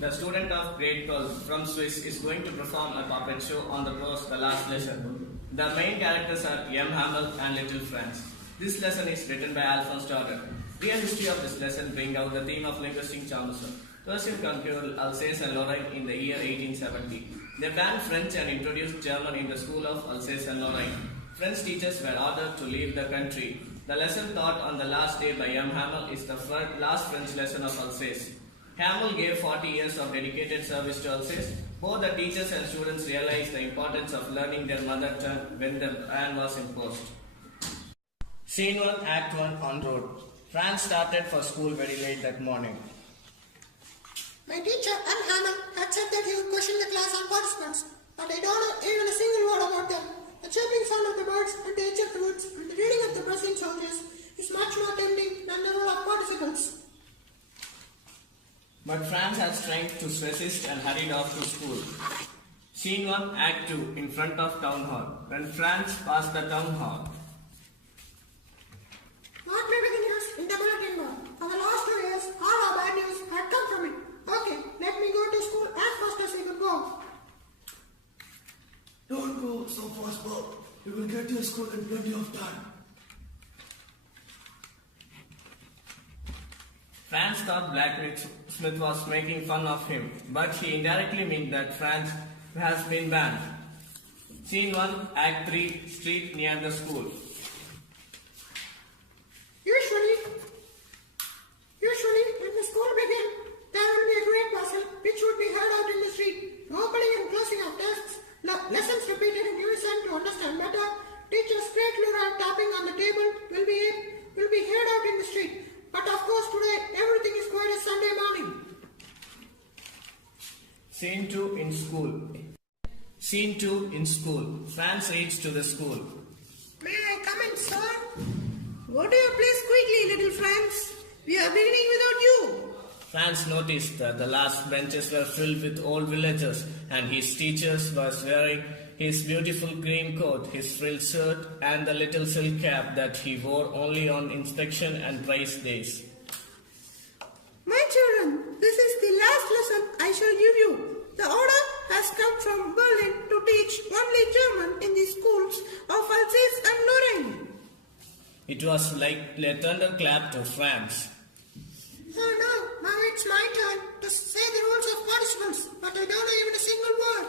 the student of grade 12 from Swiss, is going to perform a puppet show on the course The Last Lesson. The main characters are M. Hamel and Little Franz. This lesson is written by Alphonse Dauder. Real history of this lesson bring out the theme of linguistic charmism. Persian conquered Alsace and Lorraine in the year 1870. They banned French and introduced German in the school of Alsace and Lorraine. French teachers were ordered to leave the country. The lesson taught on the last day by M. Hamel is the last French lesson of Alsace. Hamel gave 40 years of dedicated service to Alsace. Both the teachers and students realized the importance of learning their mother tongue when the ban was imposed. Scene 1, Act 1, on road. Franz started for school very late that morning. My teacher, M. Hamel, had said that he would question the class on participants, but I don't know even a single word about them. The chirping sound of the birds at the edge of the woods and the reading of the pressing soldiers is much more tempting than the role of participants. But Franz had strength to resist and hurried off to school. Scene 1, Act 2, in front of town hall. When Franz passed the town hall. What may be the news in the bulletin board? For the last 2 years, all our bad news had come from it. Okay, let me go to school as fast as I could go. Don't go so fast, Bob. You will get to school in plenty of time. Franz thought Blacksmith was making fun of him, but he indirectly meant that Franz has been banned. Scene 1, Act 3, street near the school. Usually, when the school begins, there will be a great bustle which would be heard out in the street. Opening and closing of desks, lessons repeated in unison to understand better, teachers' great lure tapping on the table will be heard out in the street. But of course today, everything is quiet as Sunday morning. Scene 2, in school. Scene 2, in school. Franz reads to the school. May I come in, sir? Go to your place quickly, little Franz. We are beginning without you. Franz noticed that the last benches were filled with old villagers and his teachers was wearing his beautiful green coat, his frilled shirt and the little silk cap that he wore only on inspection and prize days. My children, this is the last lesson I shall give you. The order has come from Berlin to teach only German in the schools of Alsace and Lorraine. It was like a thunderclap to Franz. Oh no, now it's my turn to say the rules of participants, but I don't know even a single word.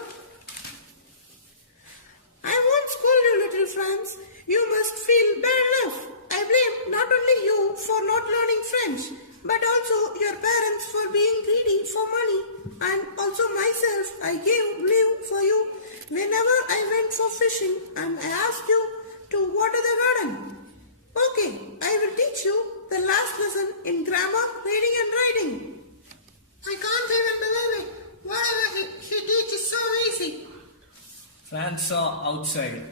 I won't scold you, little Franz. You must feel bad enough. I blame not only you for not learning French, but also your parents for being greedy for money, and also myself. I gave leave for you whenever I went for fishing, and I asked you to water the garden. Okay, I will teach you the last lesson in grammar, reading and writing. I can't even believe it. Whatever he teaches so easy. Franz saw outside.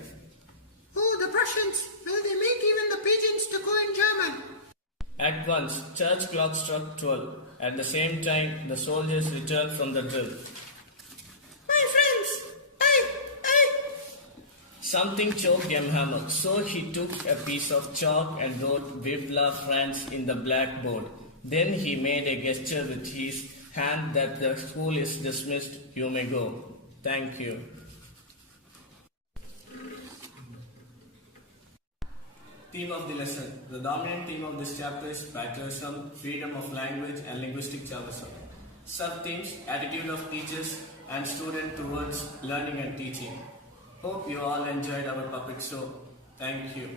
Oh, the Prussians. Will they make even the pigeons to go in German? At once, church clock struck 12. At the same time, the soldiers returned from the drill. My friends, Something choked M. Hamel, so he took a piece of chalk and wrote Vive la France in the blackboard. Then he made a gesture with his hand that the school is dismissed, you may go. Thank you. Theme of the lesson. The dominant theme of this chapter is patriotism, freedom of language and linguistic charmism. Sub-themes, attitude of teachers and students towards learning and teaching. Hope you all enjoyed our puppet show. Thank you.